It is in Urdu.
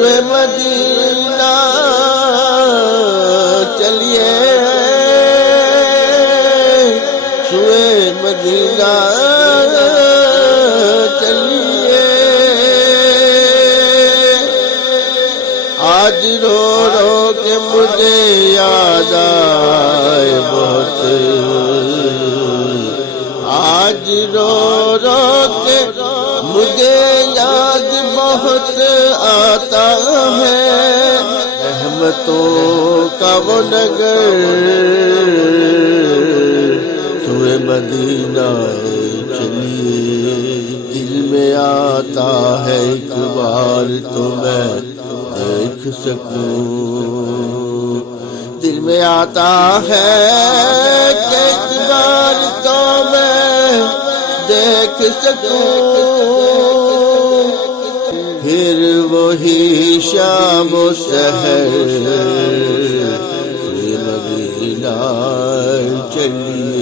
سوئے مدینہ چلیے، سوئے مدینہ چلیے، آج رو رو کے مجھے یاد آئے بہت، آج رو رو کے مجھے یاد بہت آتا ہے، رحمتوں کا وہ نگر سوئے مدینہ چلیے، دل میں آتا ہے ایک بار تو میں دیکھ سکوں، دل میں آتا ہے کہ ایک بار تو میں دیکھ سکوں، پھر وہی شام و سحر سوئے مدینہ چلیے۔